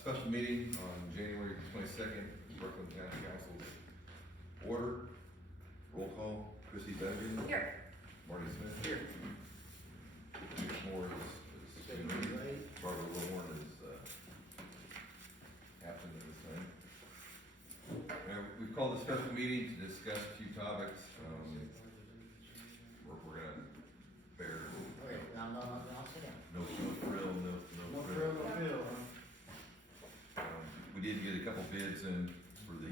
Special meeting on January 22nd, Brooklyn County Council's order. Roll call, Chrissy Duncan. Here. Marty Smith. Here. Mitch Moore is Right. Barbara Lorne is, absent at this time. We've called a special meeting to discuss a few topics. We're gonna bear, Okay, I'll sit down. no frill, no No frill. frill, no fill, huh? We did get a couple bids in for the,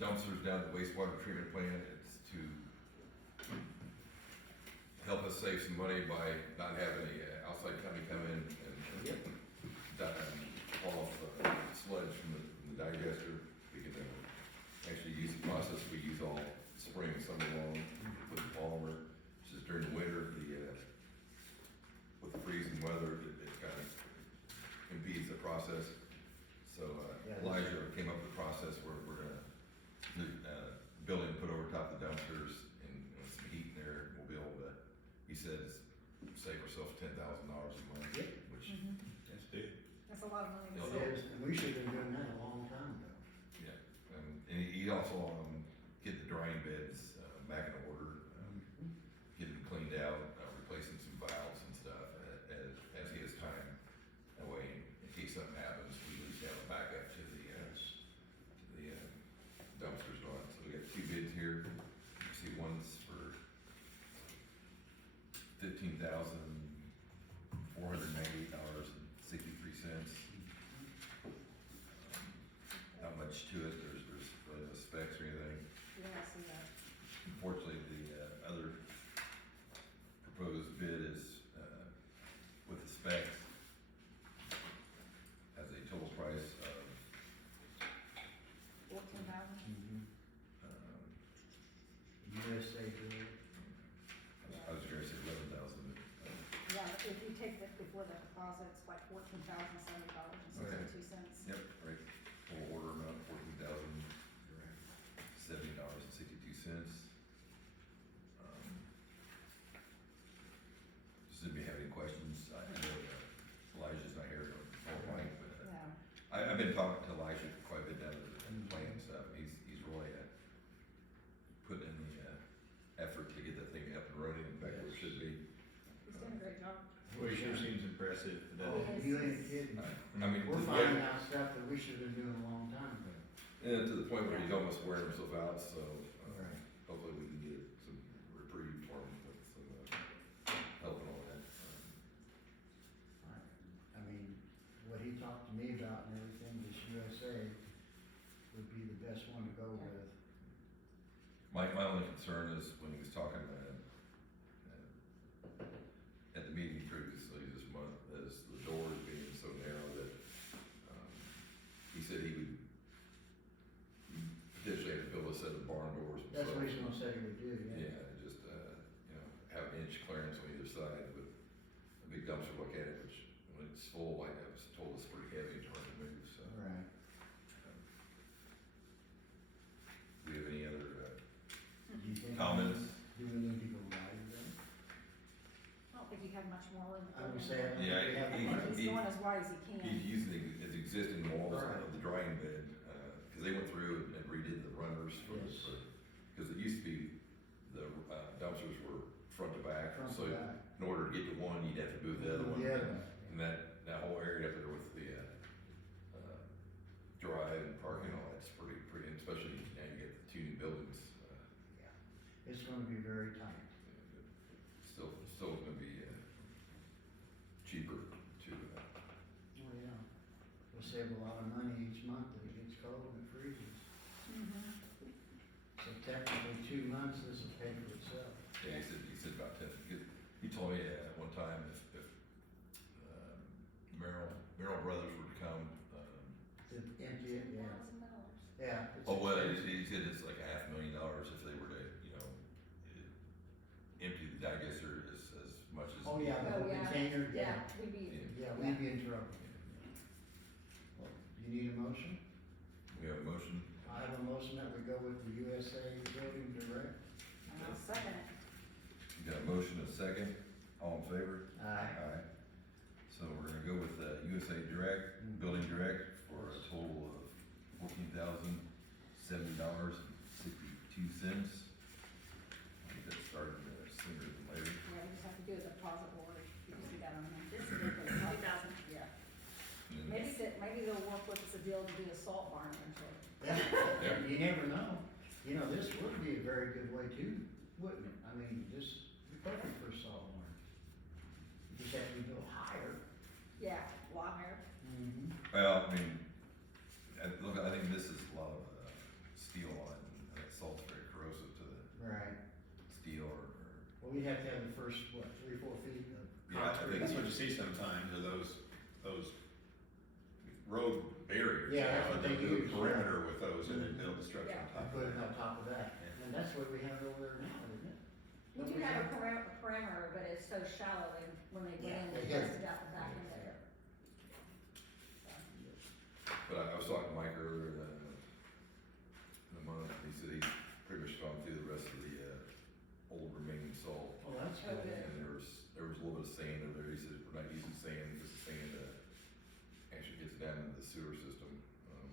dumpsters down at the wastewater treatment plant. It's to help us save some money by not having the outside company come in and haul off sludge from the digester. We can actually use the process we use all spring and summer long with the polymer. It's just during the winter, with the freezing weather, it kind of impedes the process. So Elijah came up with a process where we're gonna building put over top of the dumpsters and some heat in there. We'll be able to, he says, save ourselves $10,000 a month, Yep. which, That's big. That's a lot of money. Yeah. to It save. is, and we should have been doing that a long time ago. yeah. And he also, get the drying beds, back in order, getting them cleaned out, replacing some valves and stuff as he has time. That way, in case something happens, we at least have a backup to the dumpsters on. So we got two bids here. You see one's for $15,498.63. Not much to it. There's really no specs or anything. Yeah, I see that. Unfortunately, the other proposed bid is with the specs has a total price of 14,000. USA do it. I was gonna say 11,000. Yeah, but if you take the, before the deposit, it's like $14,070.62. Yep, right. Full order amount $14,070.62. Just if you have any questions, I know Elijah's not here to point, but Yeah. I've been talking to Elijah quite a bit down at the plant and stuff. He's really putting in the effort to get that thing up and running back where it should be. He's doing a great job. Well, it sure seems impressive, Oh, doesn't it? you ain't kidding. I mean, We're yeah, finding out stuff that we should have been doing a long time ago. and to the point where he's almost wearing himself out, so Right. hopefully we can get some reprieve for him with some help and all that. I mean, what he talked to me about and everything, this USA would be the best one to go with. My only concern is when he was talking at the meeting previously this month, is the doors being so narrow that he said he would potentially have to build a set of barn doors. That's what he's gonna say he would do, yeah. Yeah, just, have an inch clearance on either side with a big dumpster look at it, which when it's full, like I was told, it's pretty heavy and hard to move, so. All right. Do you have any other, Do you think? comments? Do we need to go live then? I don't think you have much more in. I would say, I don't think Yeah, we have he- much. He's going as wide as he He's can. using his existing walls Right. of the drying bed, cause they went through and redid the runners Yes. cause it used to be the dumpsters were front to back, Front to so back. in order to get to one, you'd have to move the other one. Yeah. And that whole area up there with the, drive and parking, all that's pretty, especially now you get the two new buildings, It's gonna be very tight. still gonna be, cheaper to, Oh, yeah. We'll save a lot of money each month if it gets cold and freezes. Mhm. So technically, 2 months, this will pay for itself. yeah, he said about 10, he told me one time if Merrill Brothers were to come, To empty it, yeah. $10,000. Yeah. it's oh, well, expensive. he said it's like $500,000 if they were to, empty the digester as much as. Oh, yeah, the Oh, whole yeah. container, yeah. We'd be, Yeah, we'd be in trouble. Well, you need a motion? We have a motion, I have a motion that we go with the USA Building Direct. and I'll second it. you got a motion, a second, all in favor? Aye. Aye. So we're gonna go with USA Direct, Building Direct, for a total of $14,070.62. I think that started sooner than later. Yeah, we just have to do a deposit order, because we got on them. This is ridiculous, 2,000. Yeah. And Maybe they'll work with us a deal to do a salt barn eventually. Yeah, you never know. You know, this would be a very good way too, wouldn't it? I mean, this would be perfect for salt barn. You just have to go higher. Yeah, a lot higher. Mm-hmm. Well, I mean, look, I think this is a lot of steel on it, and salt's very corrosive to the Right. steel or Well, we'd have to have the first, what, 3-4 feet of Yeah, I think That's what you see sometimes, are those road barriers. Yeah, that's what They'll they do a use, perimeter with those and then build the structure Yeah. on top put of it on that. top of that. Yeah. And that's what we have over there now, isn't it? We do have a parameter, but it's so shallow, and when they get in, they Yeah. bust it out the back end of it. But I was talking to Mike earlier in the month, he said he's pretty much gone through the rest of the old remaining salt. Oh, that's Oh, good. good. And there was a little bit of sand over there, he said, we're not using sand, because the sand actually gets down into the sewer system.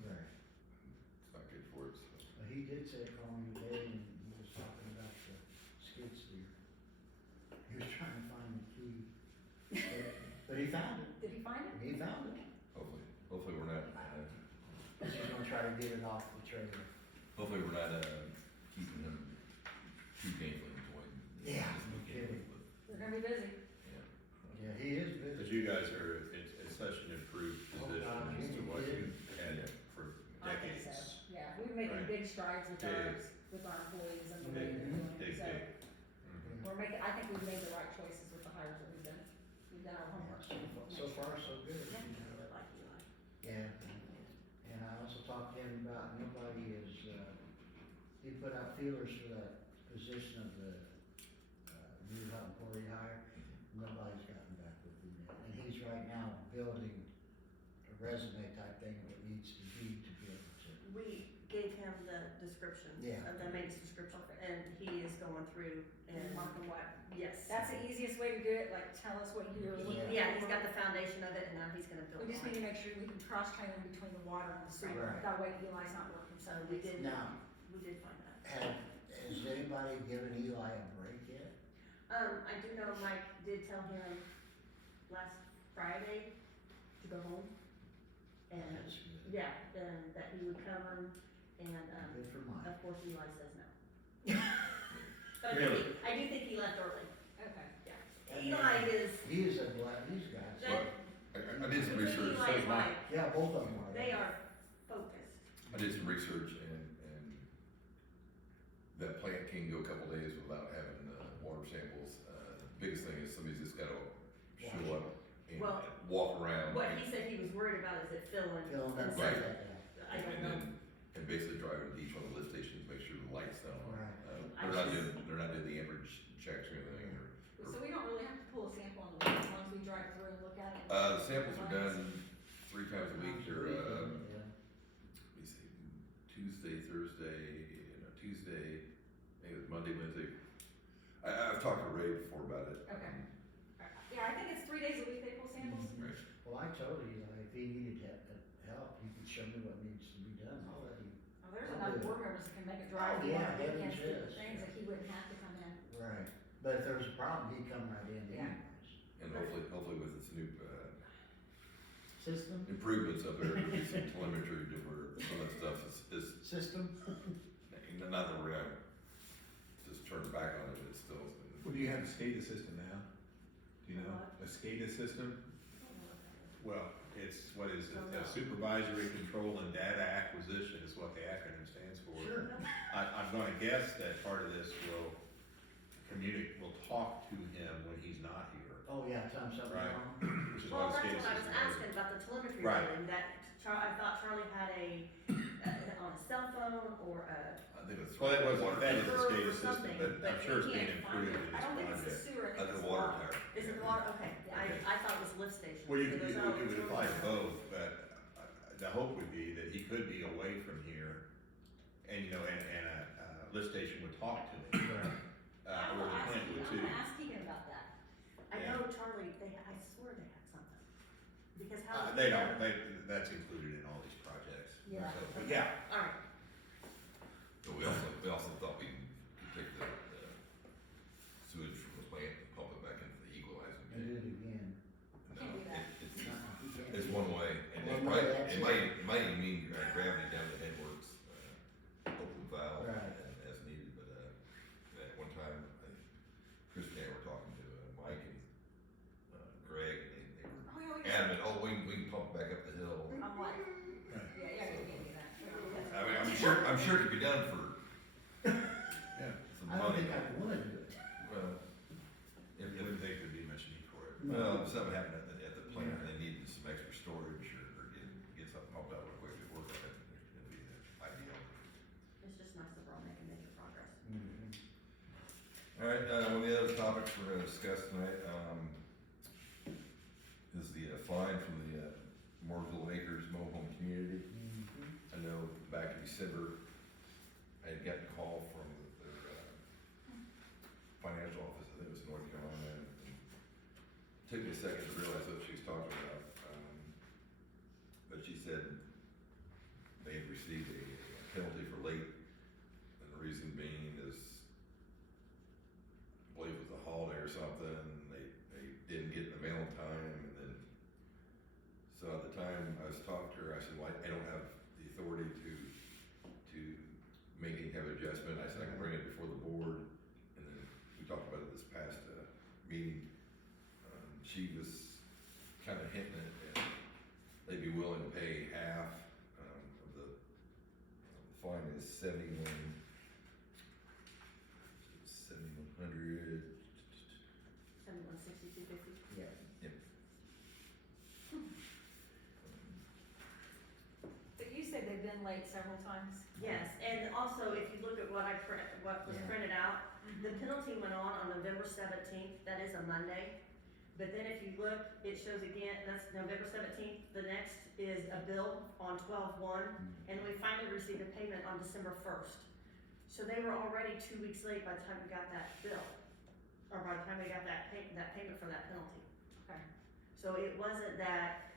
Right. It's not good for it, so. Well, he did say, call me today, and he was talking about the skid steer. He was trying to find the key. But he found it. Did he find it? He found it. Hopefully we're not, He's gonna try to get it off the trailer. hopefully we're not, keeping him too painfully employed. Yeah, Just no looking kidding. with- We're gonna be busy. Yeah. Yeah, he is But busy. you guys are in such an improved Oh, position God, as to what yeah. you had for I think so. decades. Yeah, we're making Right. big strides with Big. ours, with our employees and the way they're doing it, Big, so. big. We're making, I think we've made the right choices with the hires that we've done. We've done our homework. So far, so good. Yeah, I really like Eli. Yeah, and I also talked to him about nobody is, he put out feelers for that position of the, new hub employee hire. Nobody's gotten back with him yet, and he's right now building a resume type thing that needs to be able to. We gave him the description, Yeah. of the maintenance description, and he is going through And and, mark and what. yes. That's the easiest way to do it, like, tell us what you're looking at. Yeah, he's got the foundation of it, and now he's gonna build We just on need to it. make sure we can cross-train them between the water and the sewer. Right. That way Eli's not working. So we did, Now, we did find that. has anybody given Eli a break yet? I do know Mike did tell him last Friday to go home. And, That's good. yeah, and that he would cover, and, Good for Mike. of course Eli says no. But I do think he left early, Okay. yeah. Eli is, He is a these guys. that, I did some between research, Eli and Mike, Yeah, both of them are. they are focused. I did some research and that plant can go a couple days without having, water samples. Biggest thing is somebody's just gotta show up and Well, walk around. What he said he was worried about is it filling. Filling and that so- Right. I don't know. And basically driving to each one of the lift stations, make sure the lights don't on. Right. They're not doing the amperage checks or anything, So we don't really have to pull a sample on the way, as long as we drive through and look at it. the samples are done 3 times a week, or, Yeah. let me see, Tuesday, Thursday, Tuesday, maybe it's Monday, Wednesday. I've talked to Ray before about it. Okay. Yeah, I think it's 3 days a week they pull samples. Right. Well, I told you, if he needed help, he could show me what needs to be done, I'll let him. Oh, there's enough board members that can make a drive. Oh, yeah, They heavens can't do the yes. things that he wouldn't have to come in. Right, but if there was a problem, he'd come right in Yeah. anyways. And hopefully with this new, System? improvements up there, there'll be some telemetry to where some of that stuff is, System? not that we're gonna just turn back on it, but it's still. Well, do you have a SCADA system now? Do you know, What? a SCADA system? I don't know what that is. Well, it's, what is it, Oh, no. supervisory control and data acquisition is what the acronym stands for. Sure. I'm gonna guess that part of this will will talk to him when he's not here, Oh, yeah, tell him something Right. wrong. which is Well, what a that's SCADA what I was system is. asking about the telemetry Right. building, that I thought Charlie had on a cell phone or a. I think it's. Well, that wasn't, that is a Or SCADA system, something, but but I'm sure it's he being can't find improved it. in I this don't think it's the project. sewer, I think At it's the the water water. tower. Is it the water? Okay, yeah, Okay. I thought it was lift station. Well, He goes, "Oh, it would it's apply to water." both, but the hope would be that he could be away from here, and, and a lift station would talk to him, I'm or the gonna plant would too. ask Keegan about that. I Yeah. know Charlie, I swear they had something. Because because how? They don't, that's included in all these projects. Yeah. So, but yeah, Alright, But we also thought we could take the sewage from the plant and pump it back into the equalizer. And do it again. No, Can't do that. it's, You can't it's do one that. way, and it One might, way, that's it might even mean gravity down the headworks, open valve Right. as needed, but, at one time, Chris and I were talking to, Mike and, Greg, and they were Oh, yeah, we adamant, oh, we can pump back up the hill. I'm like, yeah, you can't do that. I mean, I'm sure it could be done for yeah, some I don't money. think I'd wanna do it. Well, I wouldn't think there'd be much need for it. well, if something happened at the plant, and they needed some extra storage or get something pumped out real quick to work on it, it'd be ideal. it's just nice that we're all making major progress. Mhm. All right, one of the other topics we're gonna discuss tonight, is the fine from the, Mooresville Acres Mobile Home Community. Mhm. I know back in December, I had gotten a call from their, financial office, I think it was North Carolina, and it took me a second to realize what she was talking about. But she said they had received a penalty for late, and the reason being is, I believe it was a holiday or something, they didn't get in the mail in time, and then, so at the time I was talking to her, I said, well, I don't have the authority to make any kind of adjustment. I said, I can bring it before the board, and then we talked about it this past, meeting. She was kind of hinting at they'd be willing to pay half, of the fine is $7,100. $71.62.50. Yeah. But you said they've been late several times? Yes, and also if you look at what what was Yeah. printed out, the penalty went on November 17th, that is a Monday. But then if you look, it shows again, that's November 17th, the next is a bill on 12/1, and we finally received a payment on December 1st. So they were already 2 weeks late by the time we got that bill, or by the time we got that payment for that penalty. Okay. So it wasn't that,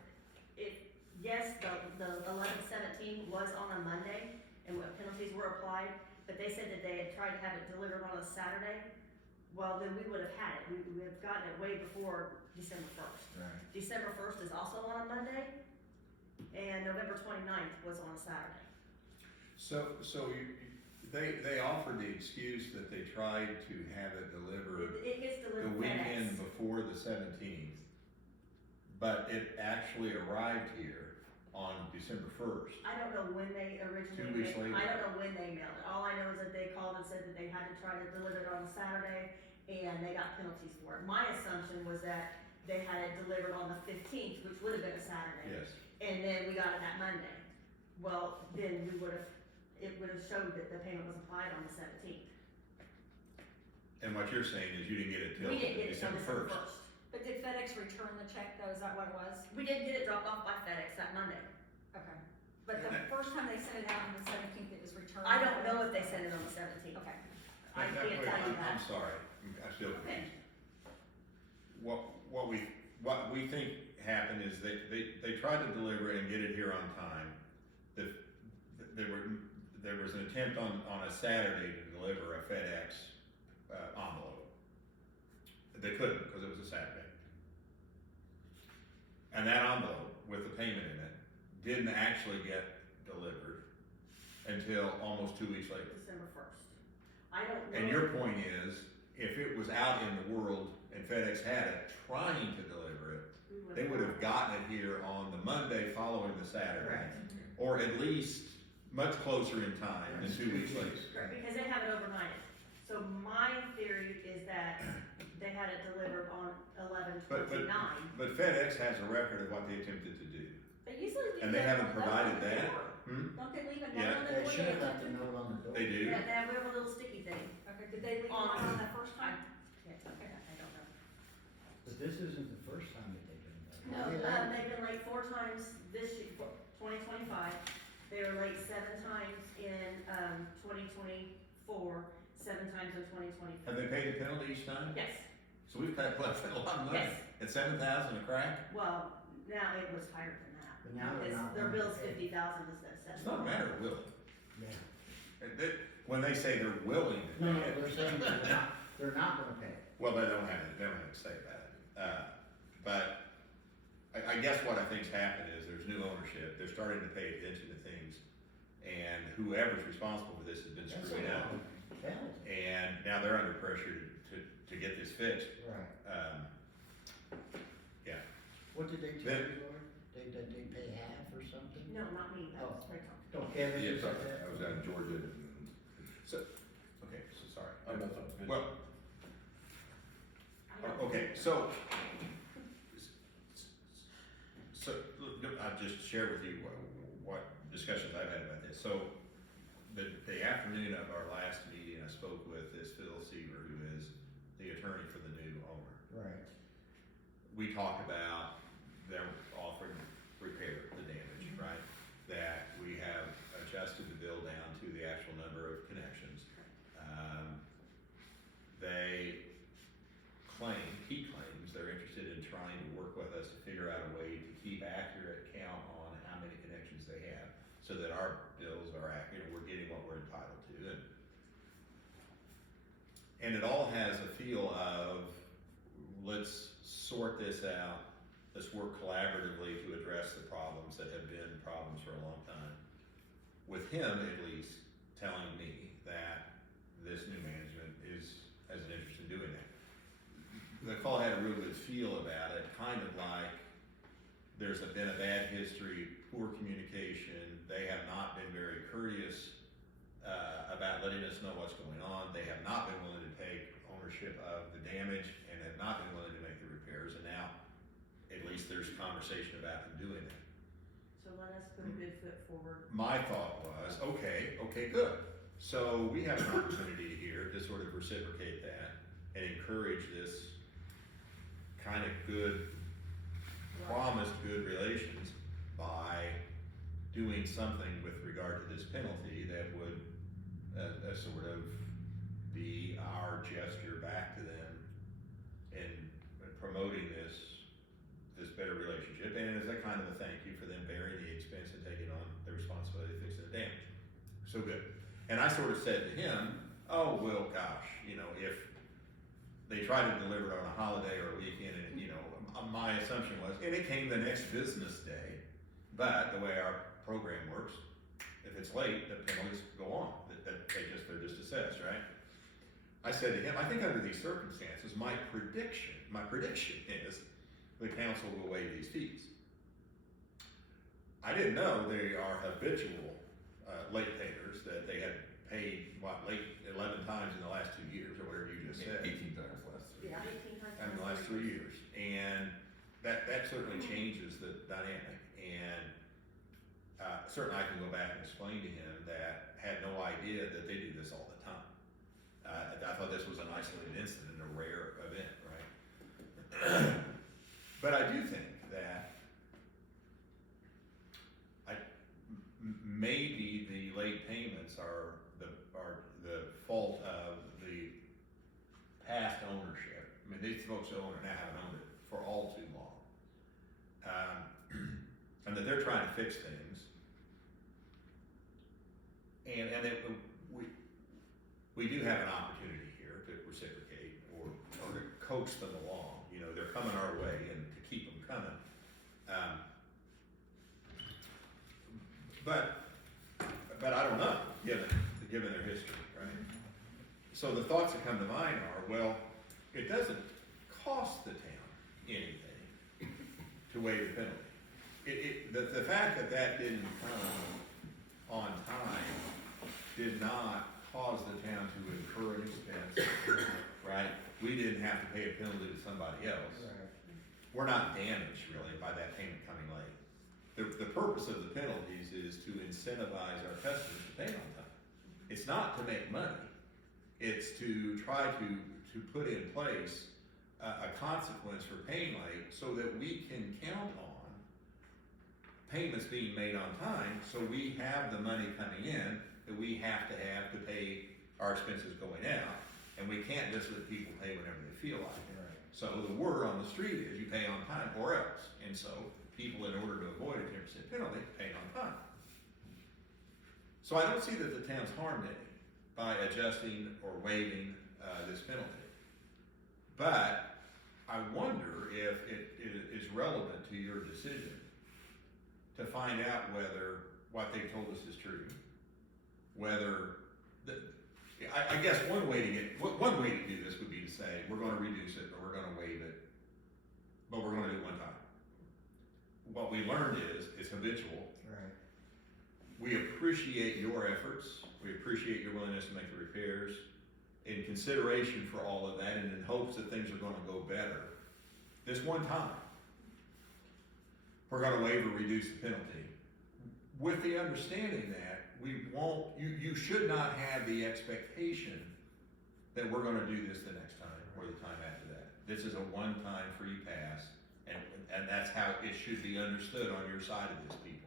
yes, the 11/17 was on a Monday, and what penalties were applied, but they said that they had tried to have it delivered on a Saturday. Well, then we would have had it, we would have gotten it way before December 1st. Right. December 1st is also on a Monday, and November 29th was on a Saturday. So they offered the excuse that they tried to have it delivered It gets the delivered weekend FedEx. before the 17th, but it actually arrived here on December 1st. I don't know when they originally, 2 weeks later. I don't know when they mailed it, all I know is that they called and said that they had to try to deliver it on a Saturday, and they got penalties for it. My assumption was that they had it delivered on the 15th, which would have been a Saturday. Yes. And then we got it that Monday. Well, then it would have showed that the payment was applied on the 17th. And what you're saying is you didn't get it till We didn't get it till December December 1st. 1st. But did FedEx return the check though, is that what it was? We didn't get it dropped off by FedEx that Monday. Okay. But the first time they sent it out on the 17th, it was returned? I don't know if they sent it on the 17th. Okay. I can't tell you I'm that. sorry, I'm still Okay. confused. What we think happened is they tried to deliver it and get it here on time. There was an attempt on a Saturday to deliver a FedEx envelope. They couldn't because it was a Saturday. And that envelope with the payment in it didn't actually get delivered until almost 2 weeks later. December 1st. I don't know. And your point is, if it was out in the world and FedEx had it, trying to deliver it, they would have gotten it here on the Monday following the Saturday. Correct. Or at least much closer in time than 2 weeks later. Correct, because they have it overnighted. So my theory is that they had it delivered on 11/29. But FedEx has a record of what they attempted to do. They usually leave And they that haven't note on provided the that? door. Hmm? Don't they leave a note Yeah. on the They door? should have left a note on the door. They do? Yeah, they have a little sticky thing. Okay, did they leave one on the first time? Can't tell you that, I don't know. But this isn't the first time that they've done that. No, they've been late 4 times this year, 2025. They were late 7 times in, 2024, 7 times in 2025. Have they paid the penalty each time? Yes, So we've left a lot of money. Yes. At $7,000 a crack? well, Now it was higher than that. But now they're It's- not Their gonna bill's pay. 50,000 instead of 70. It's not a matter of willing. Yeah. When they say they're willing to No, pay no, it, they're saying they're not gonna pay. well, they don't have to say that. But I guess what I think's happened is there's new ownership, they're starting to pay attention to things, and whoever's responsible for this has been That's screwing a up. lot of penalty. And now they're under pressure to get this fixed. Right. Yeah, What did they tell Then- you, Lord? Did they pay half or something? No, not me, that was Ray Thompson. Oh, Kevin, you Yes, said that? I was down in Georgia and. okay, so sorry. I'm not talking. Well, okay, so I've just shared with you what discussions I've had about this. So the afternoon of our last meeting, I spoke with this Phil Seaver, who is the attorney for the new owner. Right. We talked about them offering repair the damage, right? That we have adjusted the bill down to the actual number of connections. He claims they're interested in trying to work with us to figure out a way to keep accurate count on how many connections they have, so that our bills are accurate and we're getting what we're entitled to. And it all has a feel of, let's sort this out, let's work collaboratively to address the problems that have been problems for a long time. With him, at least, telling me that this new management has an interest in doing that. The call had a real good feel about it, kind of like there's been a bad history, poor communication, they have not been very courteous about letting us know what's going on, they have not been willing to take ownership of the damage and have not been willing to make the repairs, and now at least there's conversation about them doing that. So let us put a good foot forward. My thought was, okay, good. So we have an opportunity here to sort of reciprocate that and encourage this kind of good, promised good relations by doing something with regard to this penalty that would sort of be our gesture back to them in promoting this better relationship, and as a kind of a thank you for them bearing the expense and taking on the responsibility of fixing the damage. So good. And I sort of said to him, oh, well, gosh, if they try to deliver it on a holiday or a weekend, and, my assumption was, and it came the next business day, but the way our program works, if it's late, the penalties go on, they're just assessed, right? I said to him, I think under these circumstances, my prediction is the council will waive these fees. I didn't know they are habitual late payers, that they had paid, late 11 times in the last 2 years, or whatever you just said. 18 times last year. Yeah, 18 times. In the last 3 years, and that certainly changes the dynamic, and certainly I can go back and explain to him that had no idea that they do this all the time. I thought this was an isolated incident, a rare event, right? But I do think that maybe the late payments are the fault of the past ownership. I mean, these folks now haven't owned it for all too long, and that they're trying to fix things, and that we do have an opportunity here to reciprocate or to coax them along. They're coming our way, and to keep them coming. But I don't know, given their history, right? So the thoughts that come to mind are, well, it doesn't cost the town anything to waive the penalty. The fact that didn't come on time did not cause the town to incur an expense, right? We didn't have to pay a penalty to somebody else. Right. We're not damaged really by that payment coming late. The purpose of the penalties is to incentivize our customers to pay on time. It's not to make money. It's to try to put in place a consequence for paying late so that we can count on payments being made on time, so we have the money coming in that we have to pay our expenses going out, and we can't just let people pay whenever they feel like it. Right. So the word on the street is you pay on time or else, and so people, in order to avoid a 10% penalty, paid on time. So I don't see that the town's harmed any by adjusting or waiving this penalty. But I wonder if it is relevant to your decision to find out whether what they told us is true, whether I guess one way to do this would be to say we're going to reduce it or we're going to waive it, but we're going to do it one time. What we learned is it's habitual. Right. We appreciate your efforts. We appreciate your willingness to make the repairs. In consideration for all of that and in hopes that things are going to go better, this one time, we're going to waive or reduce the penalty with the understanding that we won't, you should not have the expectation that we're going to do this the next time or the time after that. This is a one-time free pass, and that's how it should be understood on your side of this, people.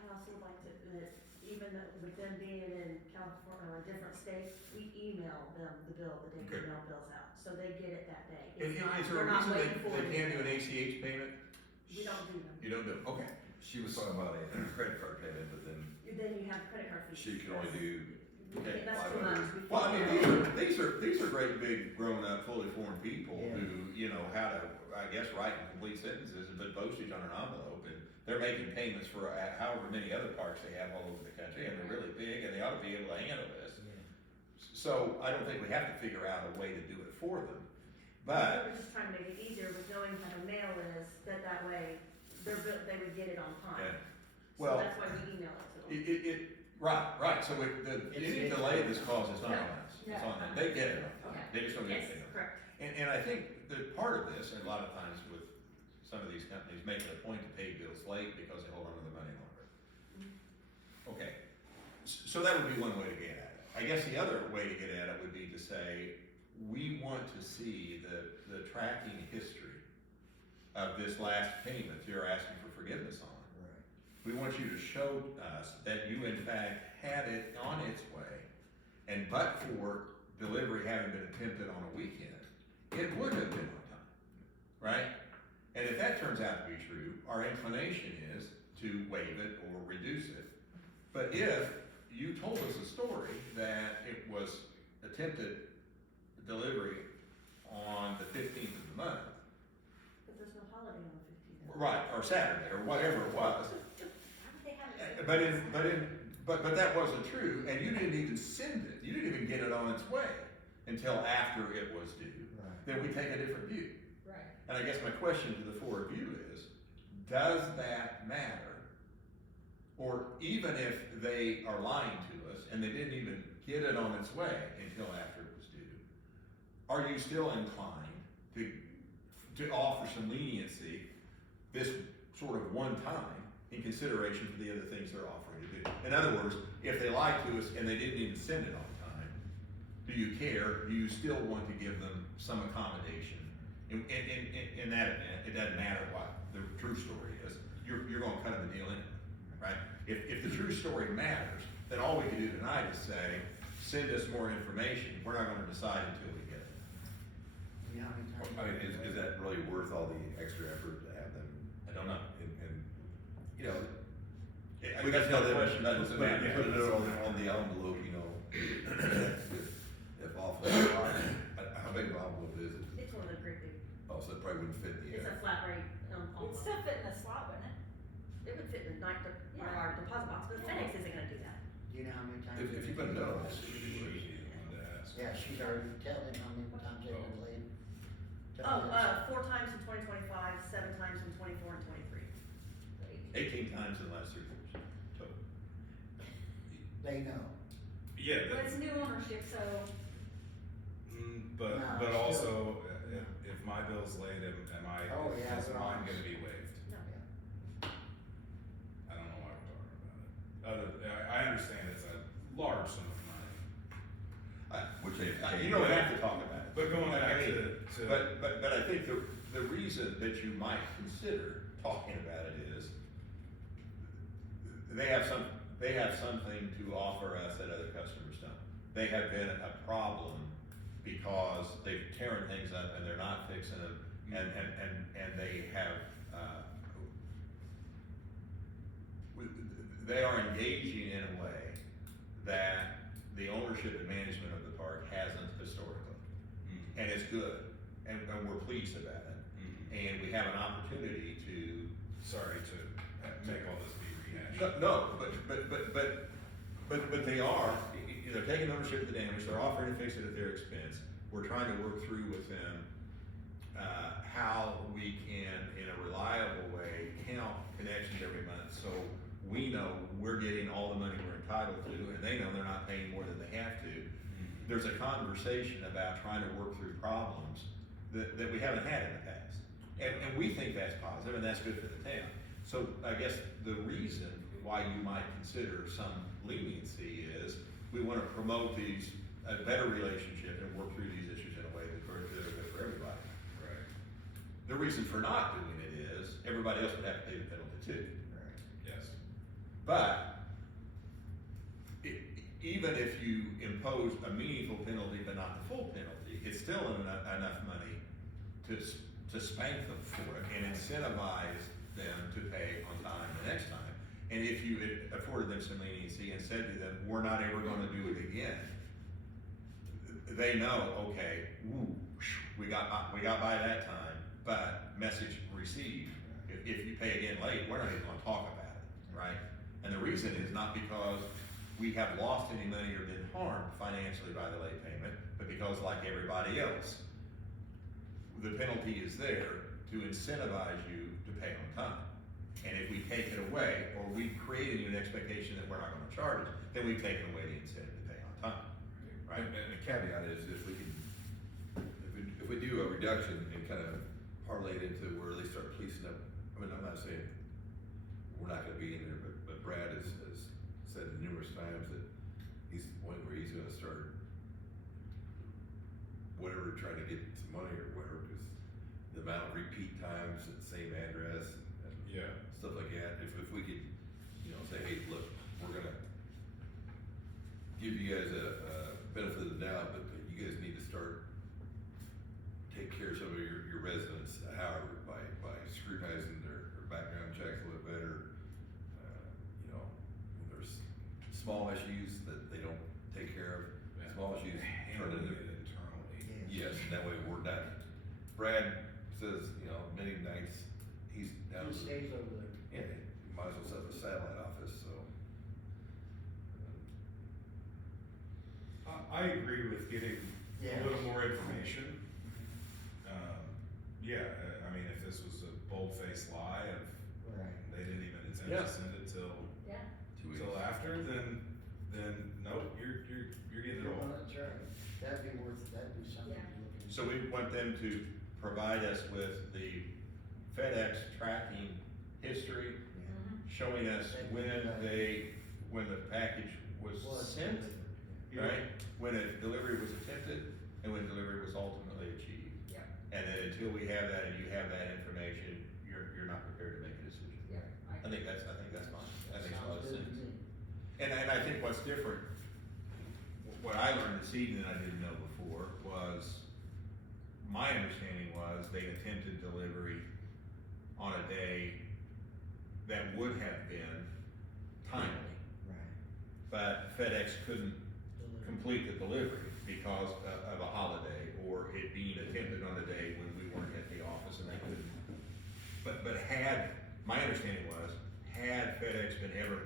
I also like to, even though with them being in California or a different state, we email them the bill, the day Okay. the mail bills out, so they get it that day. Is It's not, there they're a not reason waiting for they it. can't do an ACH payment? We don't do them. You don't do it, okay. She was talking about a credit card payment, but then Then you have credit card fees. she can only do, Okay. That's too much. We Well, I mean, can't. these are great, big, grown-up, fully formed people Yeah. who, you know, how to, I guess, write complete sentences and put postage on an envelope, and they're making payments for however many other parks they have all over the country, and they're really big, and they ought to be able to handle this. Yeah. So I don't think we have to figure out a way to do it for them, We're but, just trying to make it easier with knowing how the mail is, that way, they would get it on time. yeah. So Well, that's why we email it to them. right, so any It's- delay this causes not No. on us, it's No. on them, they get it, Okay. they just don't get Yes, it. correct. And I think that part of this, and a lot of times with some of these companies, make it a point to pay bills late because they hold on to the money longer. Okay, so that would be one way to get at it. I guess the other way to get at it would be to say, we want to see the tracking history of this last payment you're asking for forgiveness on. Right. We want you to show us that you in fact had it on its way, and but for delivery having been attempted on a weekend, it would have been on time, right? And if that turns out to be true, our inclination is to waive it or reduce it. But if you told us a story that it was attempted delivery on the 15th of the month, But there's no holiday on the 15th. right, or Saturday, or whatever it was, how would they have it? but that wasn't true, and you didn't even send it, you didn't even get it on its way until after it was due, Right. then we take a different view. Right. And I guess my question to the four of you is, does that matter? Or even if they are lying to us and they didn't even get it on its way until after it was due, are you still inclined to offer some leniency this sort of one time in consideration for the other things they're offering to do? In other words, if they lied to us and they didn't even send it on time, do you care? Do you still want to give them some accommodation? In that event, it doesn't matter what the true story is. You're going to cut them a deal in, right? If the true story matters, then all we can do tonight is say, send us more information. We're not going to decide until we get it. You know how many times? I mean, is that really worth all the extra effort to have them? I don't know. And, you know, I we guess can tell the them, question doesn't put matter. it on the envelope, you know, if awful, how big of an envelope is it? It's one of the great big, Oh, so it probably wouldn't fit in the, it's a flat rate, It'd envelope. still fit in the slot, wouldn't it? It would fit in the night, Yeah. our deposit box, but FedEx isn't gonna do that. Do you know how many times? if you put a note on it. Yeah, she's already telling how many times they've been late. Oh, 4 times in 2025, 7 times in 24 and 23. 18 times in the last 3 years. Total. They know. Yeah, But it's new ownership, so but No, but still. also, if my bill's late, Oh, yeah, is but mine honest. gonna be waived? No. I don't know why we're talking about it. I understand it's a large sum of money, Which they. You don't have to talk about it. but going I back mean, to But I think the reason that you might consider talking about it is they have something to offer us that other customers don't. They have been a problem because they've tearing things up and they're not fixing them, and they have they are engaging in a way that the ownership and management of the park hasn't historically. Mm-hmm. And it's good, and we're pleased about it. And we have an opportunity to, Sorry to make all this be rehashed. no, but they are, they're taking ownership of the damage, they're offering to fix it at their expense. We're trying to work through with them, how we can, in a reliable way, count connections every month, so we know we're getting all the money we're entitled to, and they know they're not paying more than they have to. There's a conversation about trying to work through problems that we haven't had in the past. And we think that's positive, and that's good for the town. So I guess the reason why you might consider some leniency is we want to promote a better relationship and work through these issues in a way that are good for everybody. Right. The reason for not doing it is everybody else would have to pay the penalty too. Yes. But even if you impose a meaningful penalty but not the full penalty, it's still enough money to spank them for it and incentivize them to pay on time the next time. And if you had afforded them some leniency and said to them, we're not ever gonna do it again, they know, okay, we got by that time, but message received. If you pay again late, we're not even gonna talk about it, right? And the reason is not because we have lost any money or been harmed financially by the late payment, but because like everybody else, the penalty is there to incentivize you to pay on time. And if we take it away, or we create an expectation that we're not gonna charge it, then we've taken away the incentive to pay on time, right? And the caveat is if we can, if we do a reduction and kind of parlay it into where they start policing up, I mean, I'm not saying we're not gonna be in there, but Brad has said numerous times that he's at the point where he's gonna start whatever, trying to get some money or whatever, because the amount of repeat times at the same address and Yeah. stuff like that, if we could, you know, say, hey, look, we're gonna give you guys a benefit of the doubt, but you guys need to start take care of some of your residents, however, by scrutinizing their background checks a little better. You know, when there's small issues that they don't take care of, small issues turn Handling into. it internally. Yes, and that way we're not, Brad says, you know, many nights, he's down. He stays over there. Yeah, you might as well set up a satellite office, so. I agree with getting Yeah. a little more information. Yeah, I mean, if this was a bold-faced lie of Right. they didn't even intend Yeah. to send it till 2 weeks. after, then nope, you're getting it all. Well, that's right. That'd be something Yeah. to look into. So we want them to provide us with the FedEx tracking history, showing us when the package was sent, right? When a delivery was attempted and when delivery was ultimately achieved. Yeah. And then until we have that and you have that information, you're not prepared to make a decision. Yeah. I think that's fine. That makes a lot of Sounds good sense. to me. And I think what's different, what I learned this evening I didn't know before was, my understanding was they attempted delivery on a day that would have been timely, Right. but FedEx couldn't Delivery. complete the delivery because of a holiday or it being attempted on a day when we weren't at the office and they couldn't. But my understanding was, had FedEx been able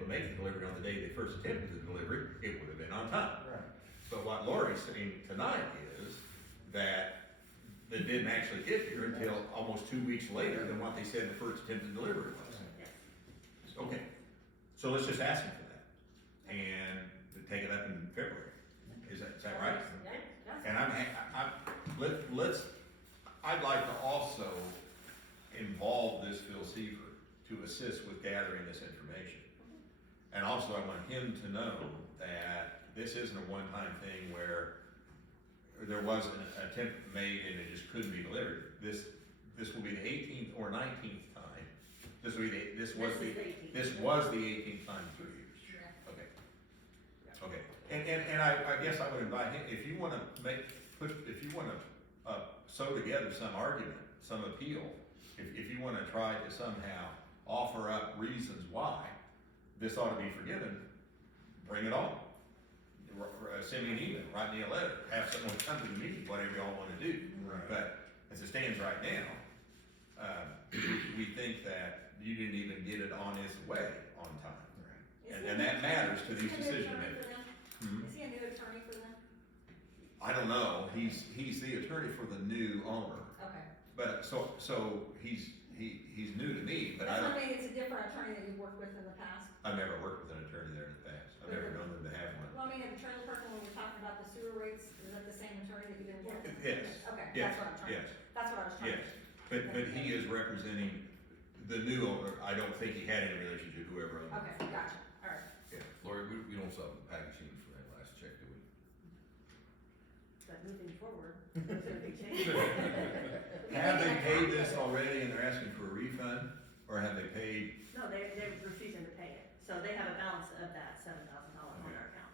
to make the delivery on the day they first attempted the delivery, it would have been on time. Right. But what Lori's saying tonight is that they didn't actually get here until almost 2 weeks later than what they said the first attempted delivery was. Yes. Okay, so let's just ask them for that and to take it up in February. Is that right? Yeah. And I'd like to also involve this Phil Seaver to assist with gathering this information. And also I want him to know that this isn't a one-time thing where there was an attempt made and it just couldn't be delivered. This will be the 18th or 19th time. This was the 18th time in 3 years. Yeah. Okay. Okay, and I guess I would invite him, if you wanna sew together some argument, some appeal, if you wanna try to somehow offer up reasons why, this ought to be forgiven, bring it on. Send me an email, write me a letter, have someone come to the meeting, whatever y'all wanna do. Right. But as it stands right now, we think that you didn't even get it on its way on time. And that matters to these decision makers. Hmm? Is he a new attorney for them? I don't know, he's the attorney for the new owner, Okay. but so he's new to me, but I That's what I don't, mean, it's a different attorney that you've worked with in the past. I've never worked with an attorney there in the past, I've never known them to have one. Well, I mean, at the trailer park, when we were talking about the sewer rates, is that the same attorney that you've been working with? Yes, Okay, yes, that's what I'm trying, yes, that's what I was trying yes, to. but he is representing the new owner, I don't think he had any relationship, whoever owned it. Okay, gotcha, alright. Lori, we don't sell packaging for that last check, do we? But moving forward, there's gonna be changes. Have they paid this already and they're asking for a refund, or have they paid? No, they're refusing to pay it, so they have a balance of that $7,000 on Okay. our account.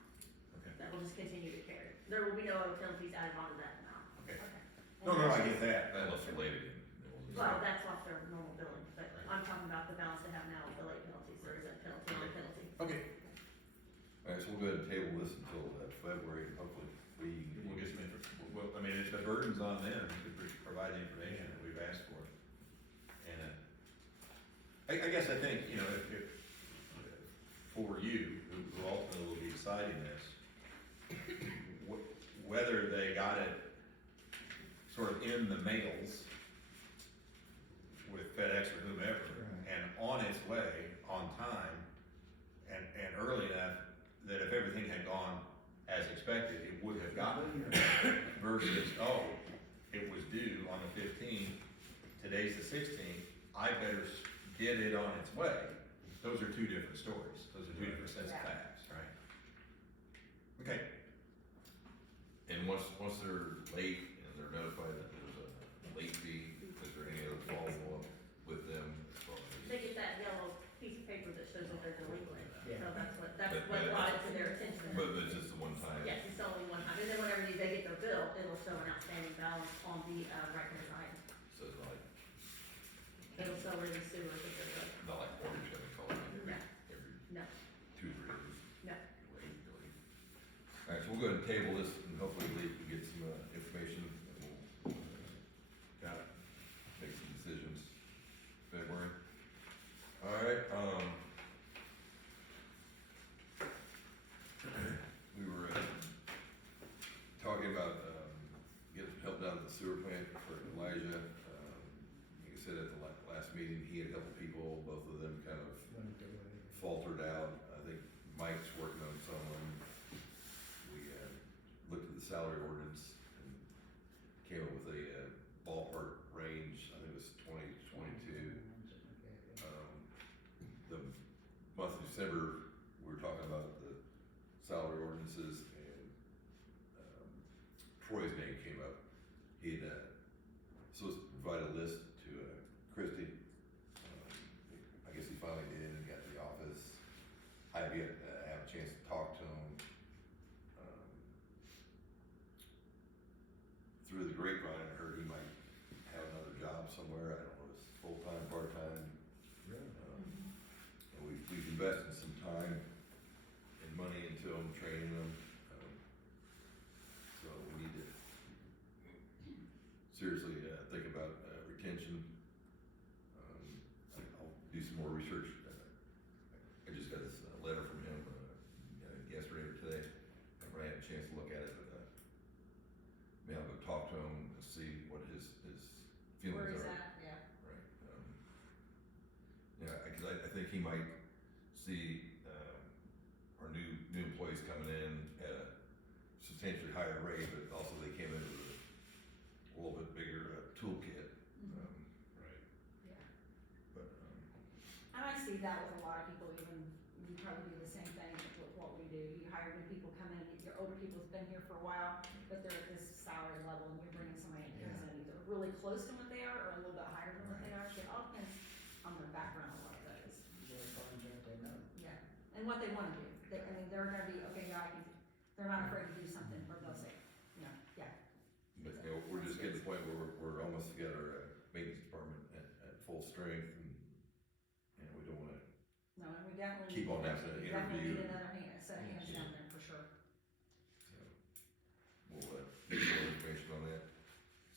Okay. That will just continue to carry. There will be no penalties added onto that amount. Okay. Okay. No, I get that. Unless they're late again. Well, that's off their normal billing, but I'm talking about the balance they have now with the late penalties, there is a penalty on the penalty. Okay, Alright, so we'll go ahead and table this until February, hopefully we'll get some well, I mean, it's the burden's on them to provide the information that we've asked for. And, I guess I think, you know, if for you, who ultimately will be deciding this, whether they got it sort of in the mails with FedEx or whomever, Right. and on its way, on time, and early enough, that if everything had gone as expected, it would have gotten here, versus, oh, it was due on the 15th, today's the 16th, I better get it on its way. Those are two different stories, those are two different sets of Yeah. facts, right? Okay, And once they're late and they're notified that there's a late fee, is there any other follow-up with them as far as? They get that yellow piece of paper that shows that they're delinquent, Yeah. so that's what But- brought it to their attention. But it's just the one time? Yes, it's only one time, and then whenever they get their bill, it'll show an outstanding balance on the, records item. So it's not like, It'll show where the sewer is, not like mortgage, I call it No. every no, 2 or 3 years. no. Late. Alright, so we'll go ahead and table this and hopefully Lee can get some, information and we'll, got it. make some decisions February. Alright, we were, talking about, getting help down at the sewer plant for Elijah. Like I said at the last meeting, he had a couple people, both of them kind of Went their way. faltered out. I think Mike's working on someone. We, looked at the salary ordinance and came up with a, ballpark range, I think it was 2022. The month of December, we were talking about the salary ordinances and, Troy's name came up. He'd, supposed to provide a list to, Christie. I guess he finally did and got to the office. I have yet to have a chance to talk to him. Through the grapevine, I heard he might have another job somewhere. I don't know if it's full-time, part-time. Really? And we've invested some time and money into them, training them. So we need to seriously, think about, retention. I'll do some more research. I just got this letter from him, yesterday or today. I haven't had a chance to look at it, but, maybe I'll go talk to him and see what his feelings Where are. he's at, yeah. Right, yeah, cause I think he might see, our new employees coming in at a substantially higher rate, but also they came in with a little bit bigger, toolkit. Right. Yeah. But, And I see that with a lot of people, even, you probably do the same thing with what we do. You hire new people come in, your older people's been here for a while, but they're at this salary level, and you're bringing somebody in who's either really close to what they are, or a little bit higher than what they are, so it all depends on their background, a lot of that is. Their funds that they know. Yeah, and what they wanna do. I mean, they're gonna be, okay, yeah, I can, they're not afraid to do something, or they'll say, you know, yeah. but, you know, we're just getting to the point where we're almost got our, maintenance department at full strength and we don't wanna No, and we definitely. Keep on having an we definitely interview. need another hand, set of hands Yeah. down there for sure. So, we'll, get more information on that.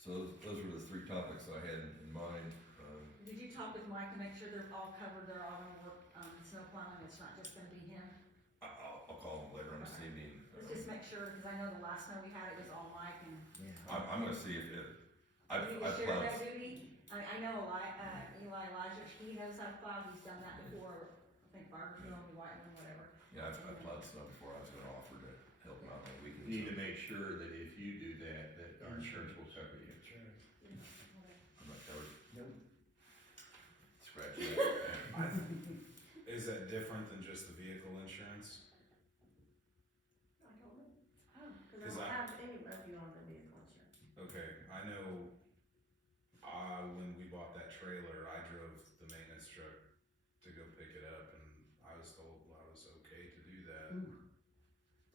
So those were the three topics I had in mind. Did you talk with Mike to make sure they're all covered, they're all gonna work, snow plowing, it's not just gonna be him? I'll call him later on this evening. Let's just make sure, cause I know the last snow we had, it was all Mike and. Yeah. I'm gonna see if, I've We share plowed, that duty, I know Eli Elijah, he knows how to plow, he's done that before, I think Barberville, New Whiteman, whatever. yeah, I've plowed snow before, I was gonna offer to help him out on the You weekends. need to make sure that if you do that, that our insurance will cover you. That's right. I'm not covered, Nope. scratch that. Is that different than just the vehicle insurance? I don't know, Oh, cause I Is don't that- have any of you on the vehicle insurance. Okay, I know, when we bought that trailer, I drove the maintenance truck to go pick it up, and I was told I was okay to do that. Ooh,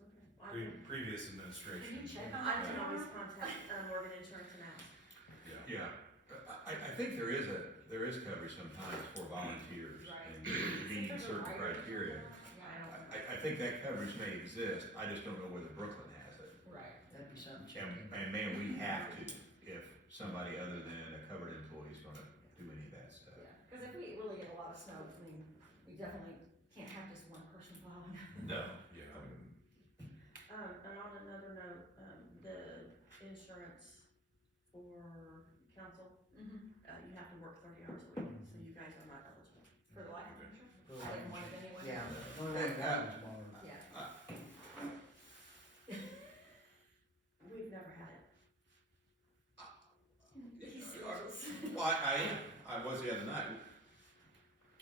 Okay. Well, I can- Previous administration. Can you check on I can always contact, Morgan Insurance and ask. Yeah. Yeah, I think there is coverage sometimes for volunteers Right. and See if meeting there's a certain rider or criteria. something. Yeah, I think that coverage may exist, I just don't know whether Brooklyn has it. right. that'd be something to check in. And man, we have to, if somebody other than a covered employee is gonna do any of that stuff. Yeah, cause if we really get a lot of snow, I mean, we definitely can't have just one person plowing. No, Yeah. I mean, And on another note, the insurance for council, you have to work 30 hours a week, so you guys are not eligible. For the life Okay. insurance? I didn't want it anyway. Yeah, one way that was more. Yeah. We've never had it. He's serious. Well, I was the other night.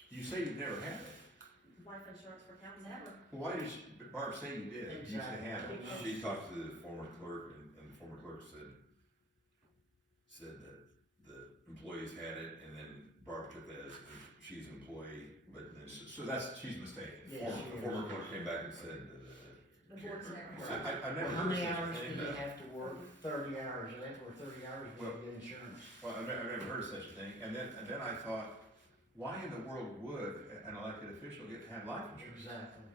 You say you've never had it. Life insurance for council? Never. Well, why did Barb say you did? You used to Exactly. have it. she talked to the former clerk, and the former clerk said that the employees had it, and then Barb took that as, she's an employee, but then So that's, she's mistaken. Yeah. the former clerk came back and said, The board's never. I've never Well, how heard many such a hours do thing. you have to work? 30 hours, and after 30 hours, you Well- get insurance. Well, I've never heard of such a thing, and then I thought, why in the world would an elected official get to have life insurance? Exactly.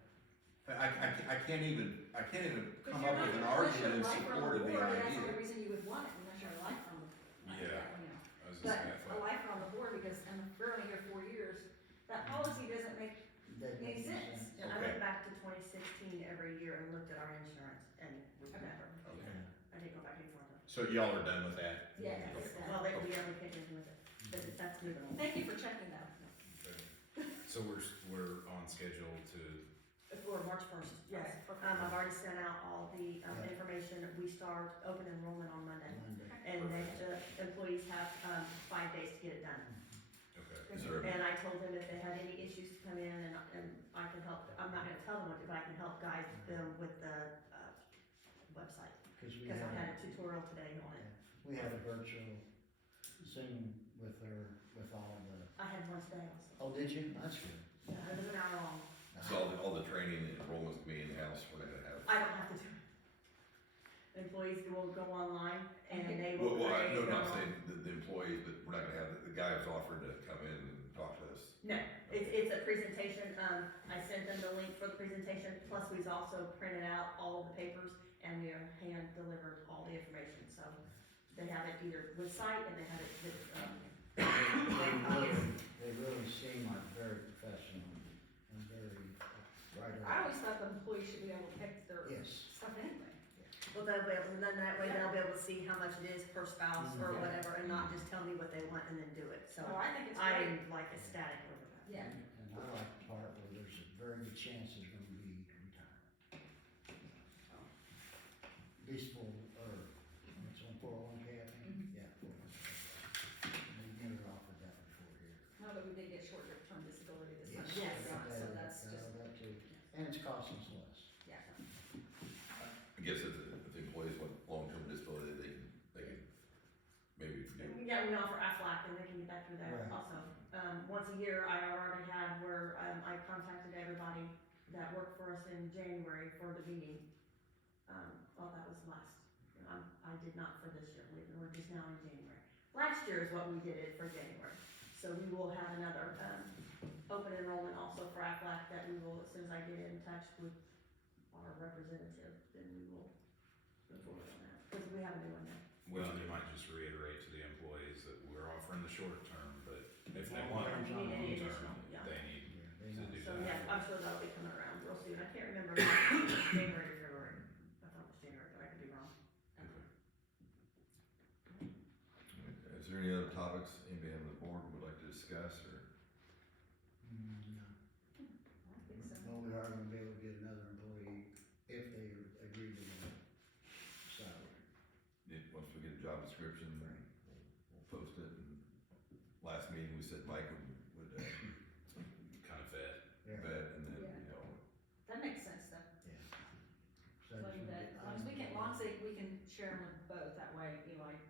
I can't even But come you're up not with an gonna push your argument in life on support of the board, That's the only idea. reason you would want it, unless you're a lifer on the. Yeah. You know. I was just But saying, I a thought, lifer on the board, because, and we're only here 4 years, that policy doesn't make That any makes sense. And I Okay. went back to 2016 every year and looked at our insurance, and we've Okay. never, Okay. I didn't go back any further. So y'all are done with that? Yeah, it's done. Well, we haven't picked anything with it, but that's moving on. Thank you for checking that. okay. So we're on schedule to, For March 1st, yes. Right, perfect. I've already sent out all the Yeah. information. We start open enrollment on Monday. Monday. And the employees have 5 days to get it done. okay. is there, And I told them if they had any issues to come in and I can help, I'm not gonna tell them what to do, but I can help guide them with the website. Because we Because I had, had a tutorial today on it. we had a virtual Zoom with her, with all the, I had one today also. oh, did you? That's good. Yeah, it was an hour long. so all the training and enrollment's gonna be in-house, we're gonna have. I don't have to do it. Employees will go online and they Well, will I, create no, their not own. saying the employees, but we're not gonna have, the guy who's offered to come in and talk to us. No, it's a presentation, I sent them the link for the presentation, plus we've also printed out all of the papers and we are hand delivered all the information, so they have it either with site and they have it with, They really seem like very professional and very right I on. always thought the employees should be able to pick their Yes. stuff anyway. well, they'll be able, and then that way they'll be able to see how much it is per spouse or Mhm. whatever, and not just tell me what they want and then do it, so So I think it's great. I'm like ecstatic over that. Yeah. And I like the part where there's a very good chance there's gonna be retirement. At least for, or, it's on 401k, I think, Mhm. yeah, 401k. We've never offered that before here. No, but we did get short-term disability this time. Yes. So that's just, That too, and it's costing us less. yeah. I guess if the employees want long-term disability, they can maybe do. Yeah, we offer Aflac and they can get that through there Right. also. Once a year, I already had where, I contacted everybody that worked for us in January for the meeting. Well, that was last, I did not for this year, believe it, we're just now in January. Last year is what we did it for January. So we will have another, open enrollment also for Aflac feedback that we will, as soon as I get in touch with our representative, then we will move forward on that, because we have a new one now. Well, they might just reiterate to the employees that we're offering the short term, but if they want Long-term's long on any term, additional, yeah. they need Yeah, they to know. do So, that. yeah, I'm sure that'll be coming around real soon, I can't remember, if it's January or February, I thought it was January, but I could be wrong. Is there any other topics anybody on the board would like to discuss, or? No. I think so. Well, we are gonna be able to get another employee if they agree to the salary. Once we get a job description, we'll post it, and last meeting, we said Mike would Kind of fed. Yeah. vet, and then, Yeah. you know, That makes sense though. So I Like just wanna that, get- as long as we can, long as we can share them with both, that way, you know, like,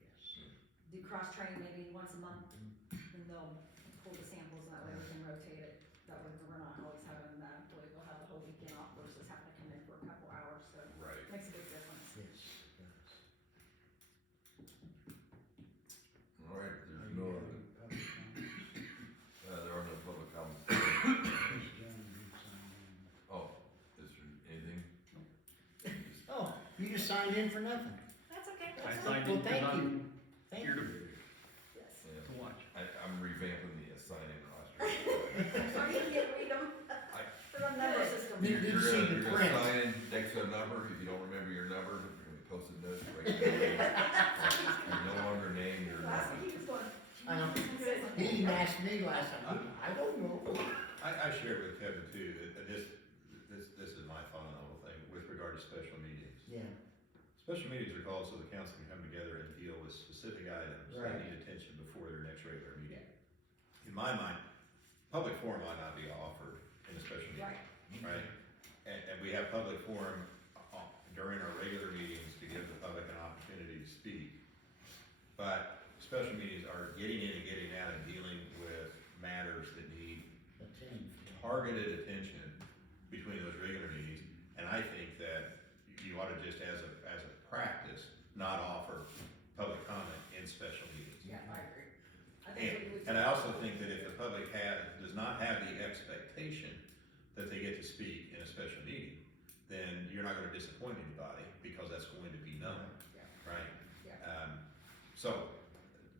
Yes. do cross-training maybe once a month, and they'll pull the samples, and that way we can rotate it. That way we're not always having that employee, will have the whole weekend off versus having to come in for a couple hours, so Right. it makes a big difference. Yes, yes. all right, Are there's you no, having public comments? there are no public comments. This gentleman who signed in. Oh, is there anything? Oh, you just signed in for nothing. That's okay. I That's signed Well, in thank because you. I'm Thank here you. Yes. Yeah, to watch. I'm revamping the sign-in roster. Or you can read them for the number system. You did see the You're gonna print. sign in next to a number, if you don't remember your number, you're gonna be posted notes right there. You no longer name your Last number. week he was going. I know. He even asked me last time, I don't know. I shared with Kevin too, that this is my thought on the whole thing with regard to special meetings. Yeah, Special meetings are called so the council can come together and deal with specific items that Right. need attention before their next regular meeting. In my mind, public forum ought not be offered in a special meeting, Right. right? And we have public forum during our regular meetings to give the public an opportunity to speak. But special meetings are getting in and getting out and dealing with matters that need attend. targeted attention between those regular meetings. And I think that you ought to just, as a practice, not offer public comment in special meetings. Yeah, I agree. I think we would- And I also think that if the public does not have the expectation that they get to speak in a special meeting, then you're not gonna disappoint anybody, because that's going to be known, right? Yeah. So,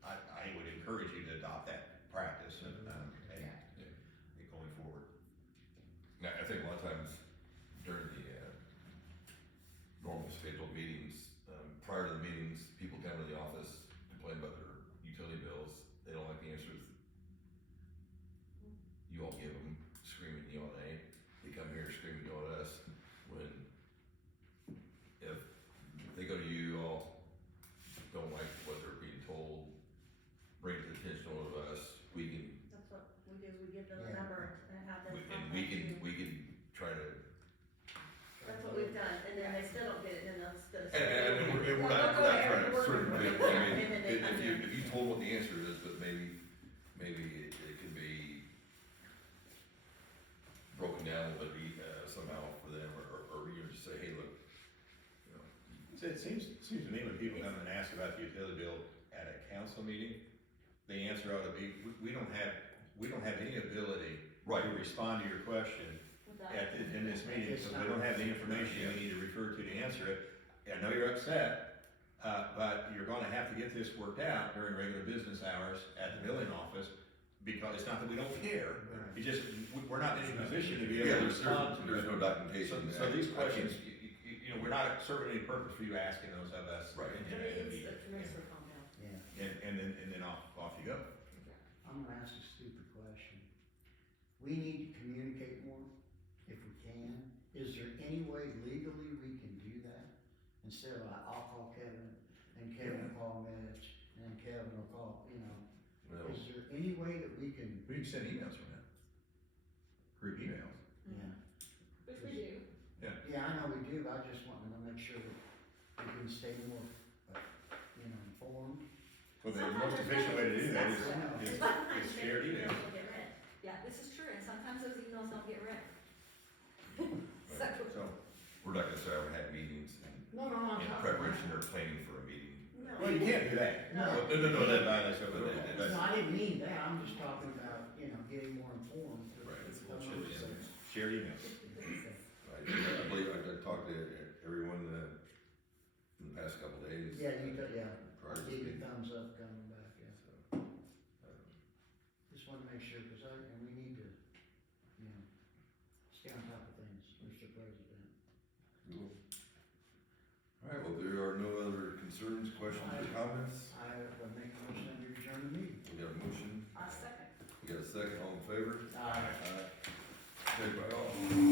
I would encourage you to adopt that practice and going forward. Now, I think a lot of times during the, normal scheduled meetings, prior to the meetings, people come to the office, complain about their utility bills, they don't like the answers. You all give them, screaming, yelling at A, they come here screaming, yelling at us, when, if they go to you, all don't like what they're being told, bring it to the attention of us, we can, That's what we do, we give them the Yeah. number and have them and contact we you. can try to. That's what we've done, and then they still don't get it, then they'll still. And we're not trying to sort of, I mean, if you told what the answer is, but maybe it could be broken down a little bit, somehow for them, or you know, just say, hey, look, you know. So it seems to me when people come and ask about the utility bill at a council meeting, the answer ought to be, we don't have any ability Right. to respond to your question in this meeting, because we don't have the information we need to refer to answer it. I know you're upset, but you're gonna have to get this worked out during regular business hours at the billing office, because it's not that we don't care, Right. it's just, we're not in a position to be Yeah, able to respond to there's it. no documentation. So these I questions, can't- you know, we're not serving any purpose for you asking those of us. Right. in But a it meeting. makes her calm down. Yeah, And then off you go. I'm gonna ask a stupid question. We need to communicate more, if we can. Is there any way legally we can do that? Instead of I'll call Kevin, and Kevin will call Mitch, and then Kevin will call, you know. Well, Is there any way that we can, We can send emails from that. Group emails. yeah, Which we do. yeah, I know we do, but I just want to make sure that we can stay more, you know, informed. Well, the Sometimes most there's efficient way to do that nothing to discuss. is Sometimes shared maybe emails. they'll get read. Yeah, this is true, and sometimes those emails don't get read. So, we're not gonna say I have meetings No, no, I'm in not. preparation or planning for a meeting. well, you can't do that. No. No, That violates open But law. it- No, I didn't mean that, I'm just talking about, you know, getting more informed. Right. It's a little chilly in there. Shared emails. I believe I talked to everyone, in the past couple of days. Yeah, you could, yeah, Prior to give you speaking, thumbs up coming back, yeah. so, Just wanna make sure, cause and we need to, you know, stay on top of things, Mr. President. cool. All right, well, there are no other concerns, questions, or comments. I would make a motion to adjourn the meeting. We got a motion, I second. we got a second, all in favor? Aye. Carried by all.